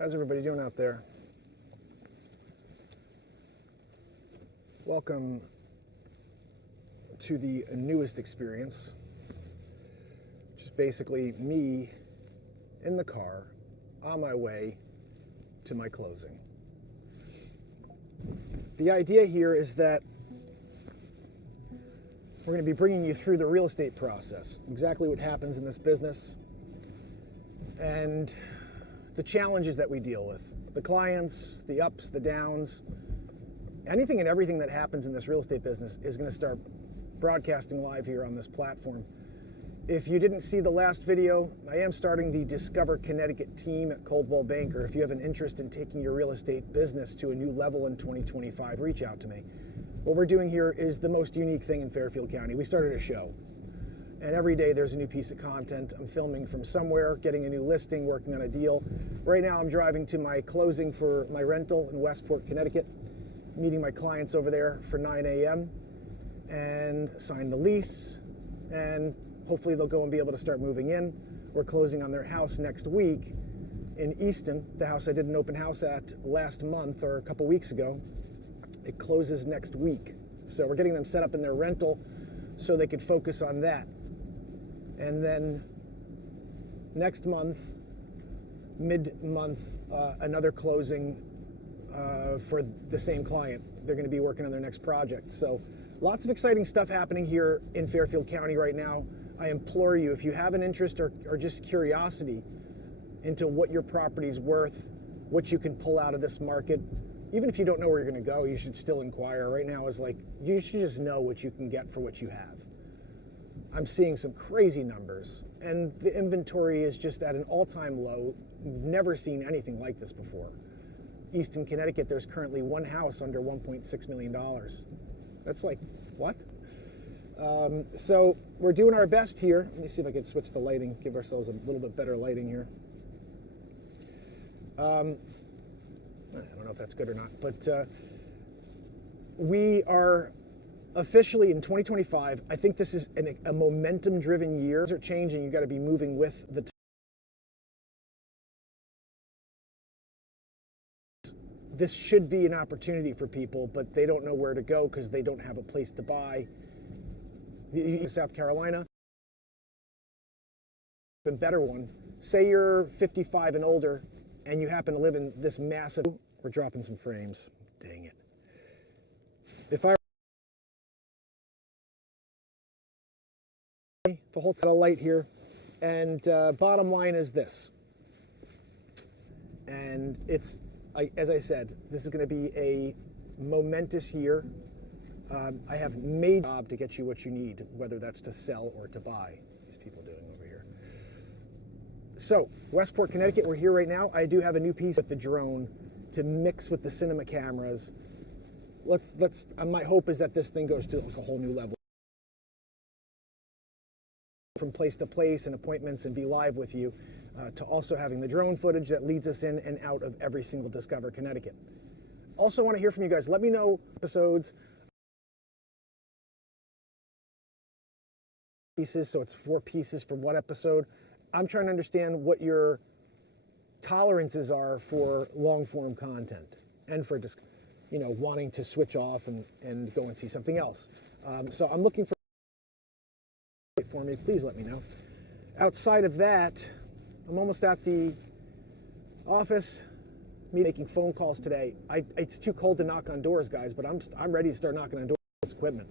How's everybody doing out there? Welcome to the newest experience, which is basically me in the car on my way to my closing. The idea here is that we're going to be bringing you through the real estate process, exactly what happens in this business, and the challenges that we deal with, the clients, the ups, the downs. Anything and everything that happens in this real estate business is going to start broadcasting live here on this platform. If you didn't see the last video, I am starting the Discover Connecticut team at Coldwell Banker. If you have an interest in taking your real estate business to a new level in 2025, reach out to me. What we're doing here is the most unique thing in Fairfield County. We started a show, and every day there's a new piece of content. I'm filming from somewhere, getting a new listing, working on a deal. Right now I'm driving to my closing for my rental in Westport, Connecticut, meeting my clients over there for 9 a.m. and sign the lease, and hopefully they'll go and be able to start moving in. We're closing on their house next week in Easton, the house I did an open house at last month or a couple weeks ago. It closes next week. So we're getting them set up in their rental so they could focus on that. And then next month, mid-month, another closing for the same client. They're going to be working on their next project. So lots of exciting stuff happening here in Fairfield County right now. I implore you, if you have an interest or just curiosity into what your property's worth, what you can pull out of this market, even if you don't know where you're going to go, you should still inquire. Right now is like, you should just know what you can get for what you have. I'm seeing some crazy numbers, and the inventory is just at an all-time low. We've never seen anything like this before. Easton, Connecticut, there's currently one house under $1.6 million. That's like, what? So we're doing our best here. Let me see if I can switch the lighting, give ourselves a little bit better lighting here. I don't know if that's good or not, but we are officially in 2025. I think this is a momentum-driven year. Things are changing. You've got to be moving with the times. This should be an opportunity for people, but they don't know where to go because they don't have a place to buy. South Carolina, a better one. Say you're 55 and older, and you happen to live in this massive. We're dropping some frames. Dang it. If I the whole ton of light here, and bottom line is this, and it's, as I said, this is going to be a momentous year. I have made a job to get you what you need, whether that's to sell or to buy. These people doing over here. So, Westport, Connecticut, we're here right now. I do have a new piece with the drone to mix with the cinema cameras. My hope is that this thing goes to like a whole new level. From place to place and appointments and be live with you, to also having the drone footage that leads us in and out of every single Discover Connecticut. Also want to hear from you guys. Let me know episodes. Pieces, so it's 4 pieces from what episode. I'm trying to understand what your tolerances are for long form content and for just, wanting to switch off and go and see something else. So I'm looking for me. Please let me know. Outside of that, I'm almost at the office, making phone calls today. It's too cold to knock on doors, guys, but I'm ready to start knocking on doors with this equipment.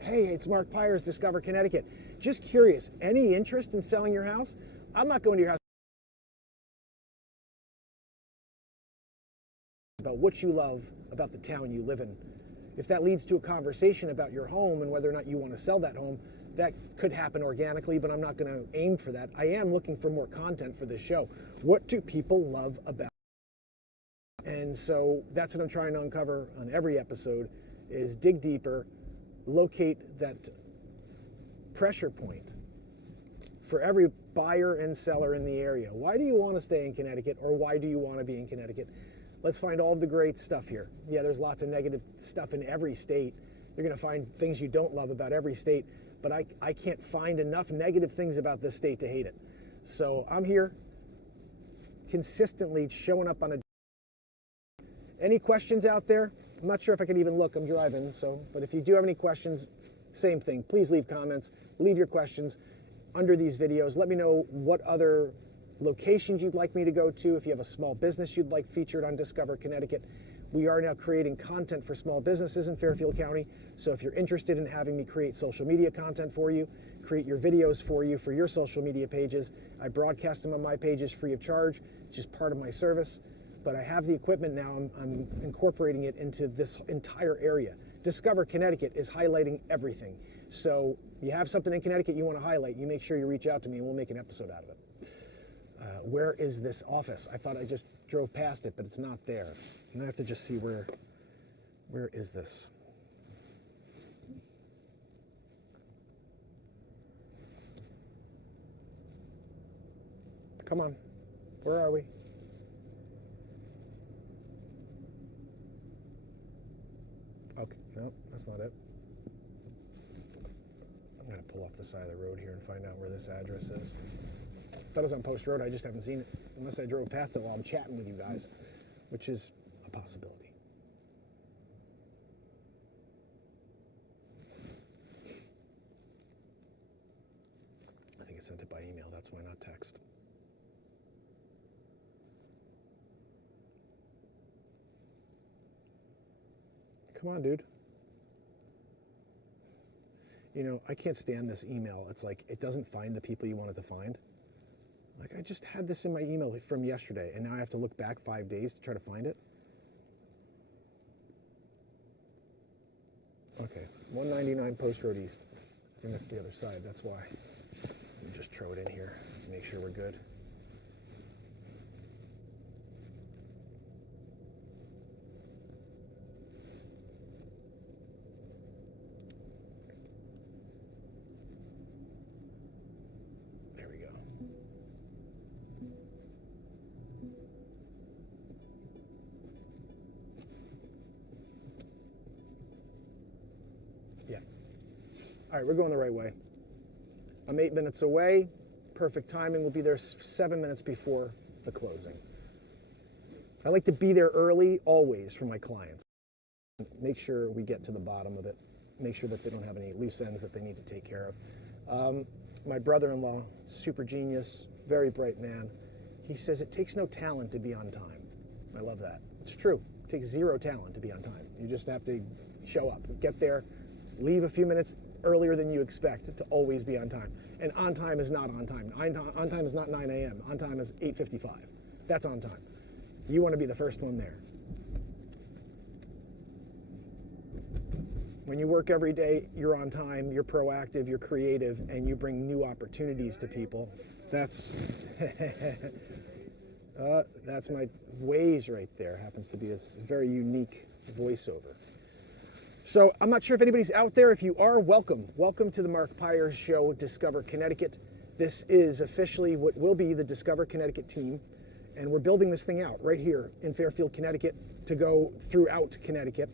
Hey, it's Mark Pires, Discover Connecticut. Just curious, any interest in selling your house? I'm not going to your house about what you love about the town you live in. If that leads to a conversation about your home and whether or not you want to sell that home, that could happen organically, but I'm not going to aim for that. I am looking for more content for this show. What do people love about it? And so that's what I'm trying to uncover on every episode, is dig deeper, locate that pressure point for every buyer and seller in the area. Why do you want to stay in Connecticut, or why do you want to be in Connecticut? Let's find all of the great stuff here. Yeah, there's lots of negative stuff in every state. You're going to find things you don't love about every state, but I can't find enough negative things about this state to hate it. So I'm here consistently showing up on a... Any questions out there? I'm not sure if I can even look. I'm driving, but if you do have any questions, same thing. Please leave comments. Leave your questions under these videos. Let me know what other locations you'd like me to go to. If you have a small business you'd like featured on Discover Connecticut. We are now creating content for small businesses in Fairfield County. So if you're interested in having me create social media content for you, create your videos for you for your social media pages, I broadcast them on my pages free of charge, which is part of my service. But I have the equipment now. I'm incorporating it into this entire area. Discover Connecticut is highlighting everything. So you have something in Connecticut you want to highlight, you make sure you reach out to me and we'll make an episode out of it. Where is this office? I thought I just drove past it, but it's not there. And I have to just see where is this? Come on, where are we? Okay, no, that's not it. I'm gonna pull off the side of the road here and find out where this address is. I thought it was on Post Road, I just haven't seen it. Unless I drove past it while I'm chatting with you guys, which is a possibility. I think I sent it by email, that's why not text. Come on, dude. You know, I can't stand this email. It's like, it doesn't find the people you want it to find. Like, I just had this in my email from yesterday, and now I have to look back 5 days to try to find it. Okay, 199 Post Road East. I think that's the other side, that's why. Let me just throw it in here, make sure we're good. All right, we're going the right way. I'm 8 minutes away. Perfect timing. We'll be there 7 minutes before the closing. I like to be there early, always, for my clients. Make sure we get to the bottom of it. Make sure that they don't have any loose ends that they need to take care of. My brother-in-law, super genius, very bright man. He says it takes no talent to be on time. I love that. It's true. It takes zero talent to be on time. You just have to show up, get there, leave a few minutes earlier than you expect to always be on time. And on time is not on time. On time is not 9 a.m. On time is 8:55. That's on time. You want to be the first one there. When you work every day, you're on time, you're proactive, you're creative, and you bring new opportunities to people. That's that's my Waze right there. Happens to be a very unique voiceover. So I'm not sure if anybody's out there. If you are, welcome. Welcome to the Mark Pires Show, Discover Connecticut. This is officially what will be the Discover Connecticut team. And we're building this thing out right here in Fairfield, Connecticut to go throughout Connecticut.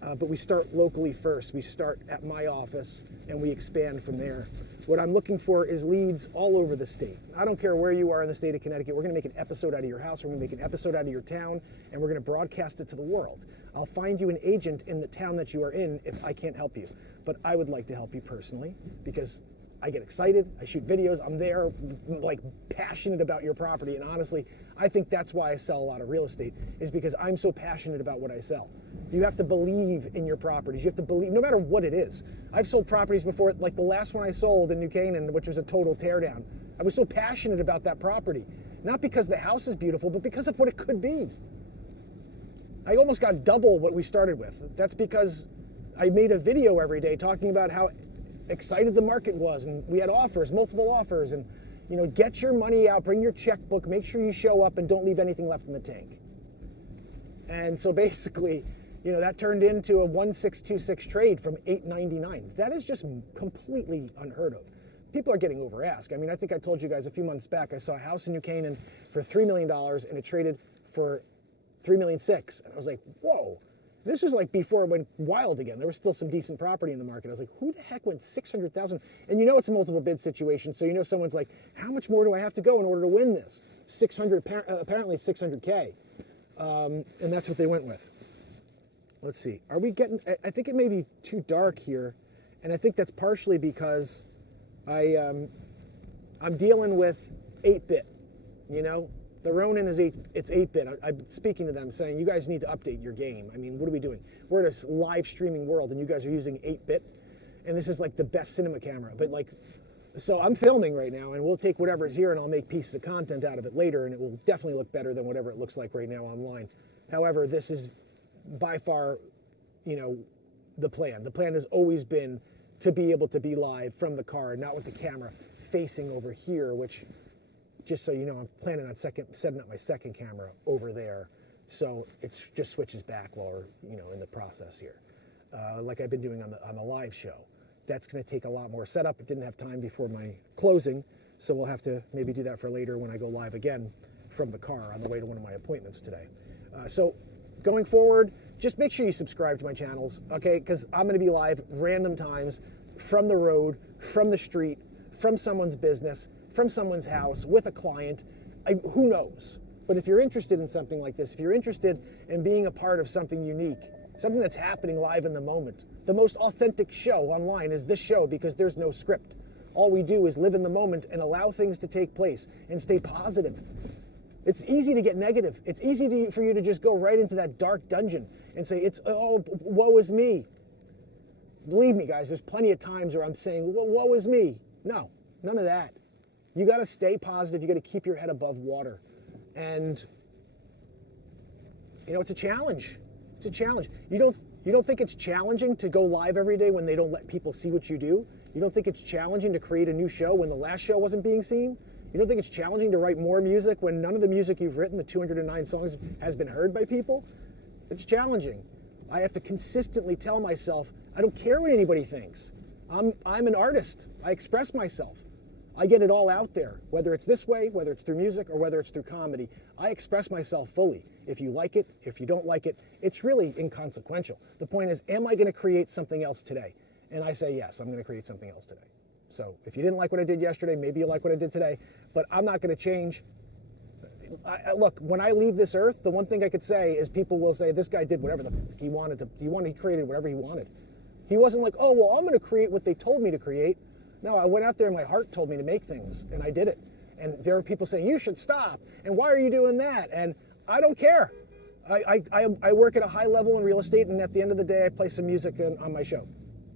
But we start locally first. We start at my office and we expand from there. What I'm looking for is leads all over the state. I don't care where you are in the state of Connecticut. We're going to make an episode out of your house. We're going to make an episode out of your town, and we're going to broadcast it to the world. I'll find you an agent in the town that you are in if I can't help you. But I would like to help you personally because I get excited. I shoot videos. I'm there, like, passionate about your property. And honestly, I think that's why I sell a lot of real estate, is because I'm so passionate about what I sell. You have to believe in your properties. You have to believe, no matter what it is. I've sold properties before, like the last one I sold in New Canaan, which was a total teardown. I was so passionate about that property. Not because the house is beautiful, but because of what it could be. I almost got double what we started with. That's because I made a video every day talking about how excited the market was, and we had offers, multiple offers, and you know, get your money out, bring your checkbook, make sure you show up, and don't leave anything left in the tank. And so basically, you know, that turned into a 1626 trade from 899. That is just completely unheard of. People are getting over ask. I mean, I think I told you guys a few months back, I saw a house in New Canaan for $3 million, and it traded for $3.6 million. And I was like, whoa. This was like before it went wild again. There was still some decent property in the market. I was like, who the heck went 600,000? And you know it's a multiple bid situation, so you know someone's like, how much more do I have to go in order to win this? 600, apparently 600K. And that's what they went with. Let's see. Are we getting, I think it may be too dark here. And I think that's partially because I'm dealing with 8-bit, you know? The Ronin is it's 8-bit. I'm speaking to them saying, you guys need to update your game. I mean, what are we doing? We're in a live streaming world and you guys are using 8-bit. And this is like the best cinema camera. But like, so I'm filming right now and we'll take whatever's here and I'll make pieces of content out of it later and it will definitely look better than whatever it looks like right now online. However, this is by far, you know, the plan. The plan has always been to be able to be live from the car, not with the camera facing over here, which, just so you know, I'm planning on setting up my second camera over there, so it just switches back while we're, you know, in the process here, like I've been doing on the live show. That's going to take a lot more setup. It didn't have time before my closing, so we'll have to maybe do that for later when I go live again from the car on the way to one of my appointments today. So going forward, just make sure you subscribe to my channels, okay? Because I'm going to be live random times from the road, from the street, from someone's business, from someone's house, with a client. Who knows? But if you're interested in something like this, if you're interested in being a part of something unique, something that's happening live in the moment, the most authentic show online is this show because there's no script. All we do is live in the moment and allow things to take place and stay positive. It's easy to get negative. It's easy for you to just go right into that dark dungeon and say, oh, woe is me. Believe me, guys, there's plenty of times where I'm saying, woe is me. No, none of that. You got to stay positive. You got to keep your head above water. And, you know, it's a challenge. It's a challenge. You don't think it's challenging to go live every day when they don't let people see what you do? You don't think it's challenging to create a new show when the last show wasn't being seen? You don't think it's challenging to write more music when none of the music you've written, the 209 songs, has been heard by people? It's challenging. I have to consistently tell myself, I don't care what anybody thinks. I'm an artist. I express myself. I get it all out there, whether it's this way, whether it's through music, or whether it's through comedy. I express myself fully. If you like it, if you don't like it, it's really inconsequential. The point is, am I going to create something else today? And I say, yes, I'm going to create something else today. So if you didn't like what I did yesterday, maybe you like what I did today, but I'm not going to change. Look, when I leave this earth, the one thing I could say is people will say, this guy did whatever he wanted to. He created whatever he wanted. He wasn't like, oh, well, I'm going to create what they told me to create. No, I went out there and my heart told me to make things, and I did it. And there are people saying, you should stop, and why are you doing that? And I don't care. I work at a high level in real estate, and at the end of the day, I play some music on my show.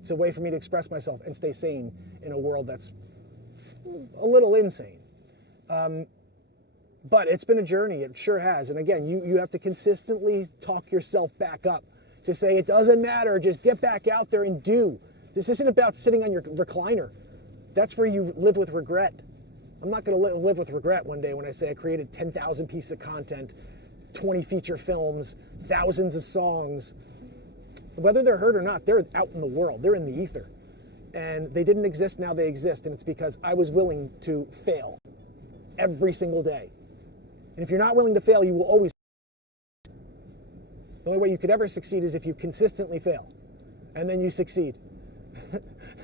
It's a way for me to express myself and stay sane in a world that's a little insane. But it's been a journey, it sure has. And again, you have to consistently talk yourself back up to say, it doesn't matter, just get back out there and do. This isn't about sitting on your recliner. That's where you live with regret. I'm not going to live with regret one day when I say I created 10,000 pieces of content, 20 feature films, thousands of songs. Whether they're heard or not, they're out in the world. They're in the ether. And they didn't exist, now they exist. And it's because I was willing to fail every single day. And if you're not willing to fail, you will always. The only way you could ever succeed is if you consistently fail. And then you succeed.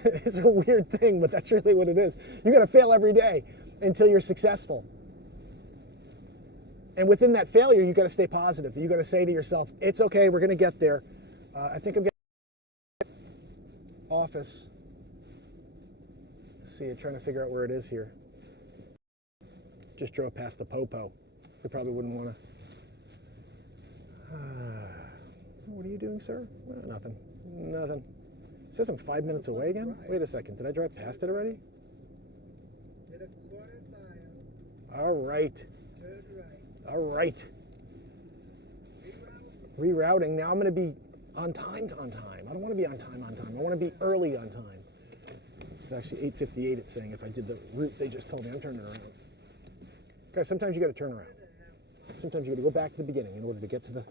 It's a weird thing, but that's really what it is. You got to fail every day until you're successful. And within that failure, you got to stay positive. You got to say to yourself, "It's okay. We're going to get there." I think I'm getting office. Let's see, I'm trying to figure out where it is here. Just drove past the Popo. They probably wouldn't want to. What are you doing, sir? Nothing. Nothing. It says I'm 5 minutes away again? Wait a second. Did I drive past it already? All right. All right. Rerouting. Now I'm going to be on time. I don't want to be on time. I want to be early on time. It's actually 8:58 it's saying if I did the route they just told me. I'm turning around. Guys, sometimes you got to turn around. Sometimes you got to go back to the beginning in order to get to the end.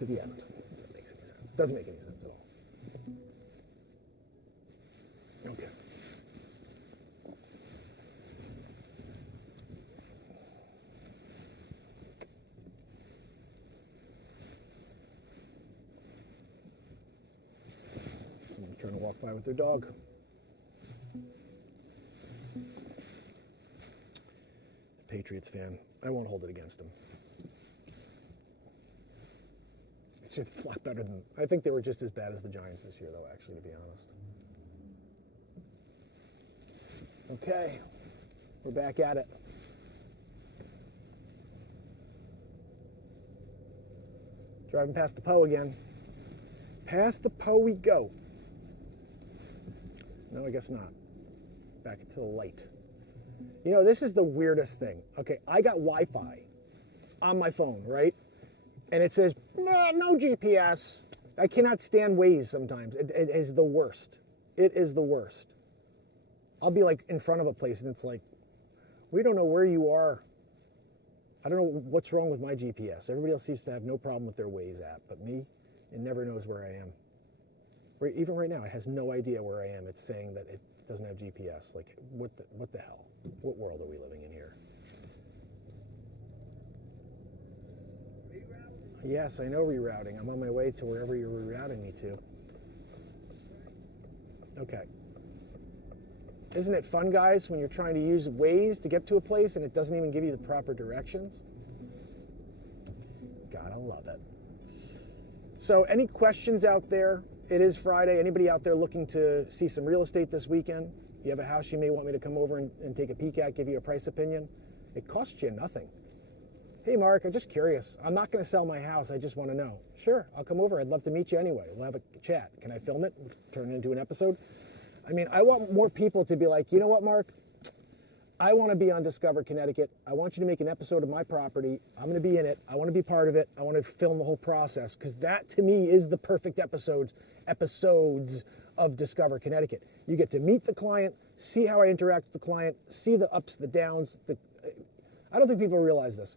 If that makes any sense. It doesn't make any sense at all. Okay. Someone trying to walk by with their dog. Patriots fan. I won't hold it against him. It's just a lot better than... I think they were just as bad as the Giants this year, though, actually, to be honest. Okay, we're back at it. Driving past the Poe again. Past the Poe we go. No, I guess not. Back to the light. You know, this is the weirdest thing. Okay, I got Wi-Fi on my phone, right? And it says, no GPS. I cannot stand Waze sometimes. It is the worst. It is the worst. I'll be like in front of a place and it's like, we don't know where you are. I don't know what's wrong with my GPS. Everybody else seems to have no problem with their Waze app, but me, it never knows where I am. Even right now, it has no idea where I am. It's saying that it doesn't have GPS. Like, what the hell? What world are we living in here? Yes, I know rerouting. I'm on my way to wherever you're rerouting me to. Okay. Isn't it fun, guys, when you're trying to use Waze to get to a place and it doesn't even give you the proper directions? Gotta love it. So any questions out there? It is Friday. Anybody out there looking to see some real estate this weekend? You have a house you may want me to come over and take a peek at, give you a price opinion? It costs you nothing. Hey, Mark, I'm just curious. I'm not going to sell my house. I just want to know. Sure, I'll come over. I'd love to meet you anyway. We'll have a chat. Can I film it? Turn it into an episode? I mean, I want more people to be like, you know what, Mark? I want to be on Discover Connecticut. I want you to make an episode of my property. I'm going to be in it. I want to be part of it. I want to film the whole process because that, to me, is the perfect episodes of Discover Connecticut. You get to meet the client, see how I interact with the client, see the ups, the downs. I don't think people realize this.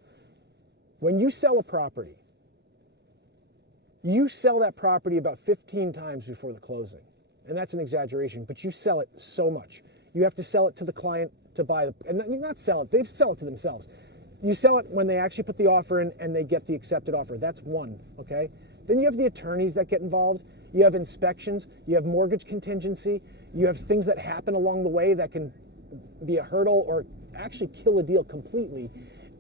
When you sell a property, you sell that property about 15 times before the closing. And that's an exaggeration, but you sell it so much. You have to sell it to the client to buy and not sell it, they sell it to themselves. You sell it when they actually put the offer in and they get the accepted offer. That's one, okay? Then you have the attorneys that get involved. You have inspections. You have mortgage contingency. You have things that happen along the way that can be a hurdle or actually kill a deal completely.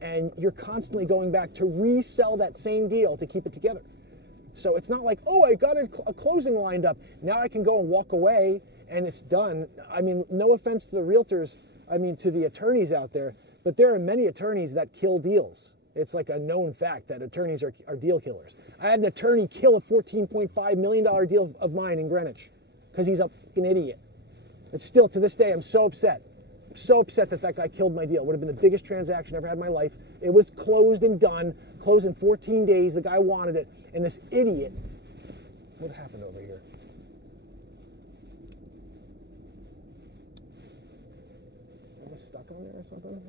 And you're constantly going back to resell that same deal to keep it together. So it's not like, oh, I got a closing lined up. Now I can go and walk away and it's done. I mean, no offense to the realtors, to the attorneys out there, but there are many attorneys that kill deals. It's like a known fact that attorneys are deal killers. I had an attorney kill a $14.5 million deal of mine in Greenwich because he's a fucking idiot. But still, to this day, I'm so upset. I'm so upset that guy killed my deal. It would have been the biggest transaction I ever had in my life. It was closed and done, closed in 14 days. The guy wanted it. And this idiot, what happened over here? Am I stuck on there or something?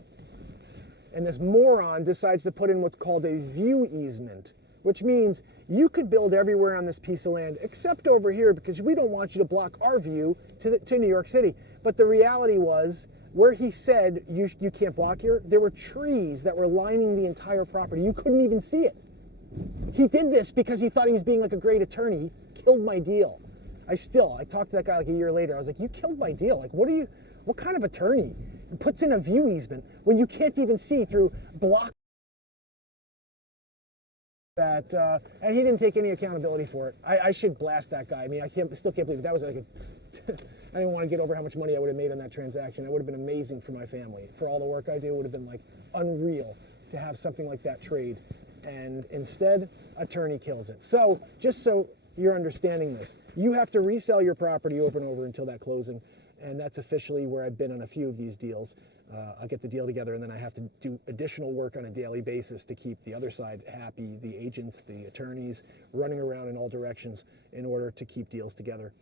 And this moron decides to put in what's called a view easement, which means you could build everywhere on this piece of land except over here because we don't want you to block our view to New York City. But the reality was, where he said you can't block here, there were trees that were lining the entire property. You couldn't even see it. He did this because he thought he was being like a great attorney. He killed my deal. I talked to that guy like a year later. I was like, you killed my deal. Like, what kind of attorney puts in a view easement when you can't even see through block that? And he didn't take any accountability for it. I should blast that guy. I mean, still can't believe it. That was like I didn't want to get over how much money I would have made on that transaction. It would have been amazing for my family. For all the work I do, it would have been like unreal to have something like that trade. And instead, attorney kills it. So, just so you're understanding this, you have to resell your property over and over until that closing. And that's officially where I've been on a few of these deals. I'll get the deal together, and then I have to do additional work on a daily basis to keep the other side happy, the agents, the attorneys, running around in all directions in order to keep deals together.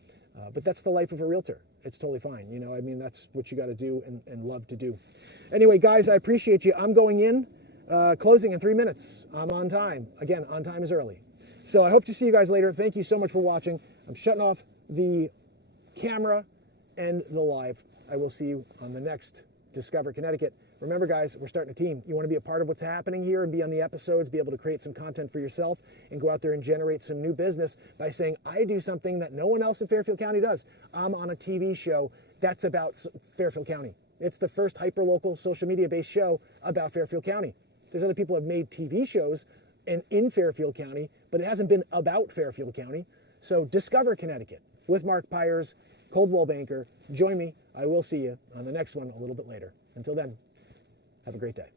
But that's the life of a realtor. It's totally fine. You know, I mean, that's what you got to do and love to do. Anyway, guys, I appreciate you. I'm going in. Closing in 3 minutes. I'm on time. Again, on time is early. So I hope to see you guys later. Thank you so much for watching. I'm shutting off the camera and the live. I will see you on the next Discover Connecticut. Remember, guys, we're starting a team. You want to be a part of what's happening here and be on the episodes, be able to create some content for yourself and go out there and generate some new business by saying, I do something that no one else in Fairfield County does. I'm on a TV show that's about Fairfield County. It's the first hyperlocal social media-based show about Fairfield County. There's other people who have made TV shows in Fairfield County, but it hasn't been about Fairfield County. So discover Connecticut with Mark Pires, Coldwell Banker. Join me. I will see you on the next one a little bit later. Until then, have a great day.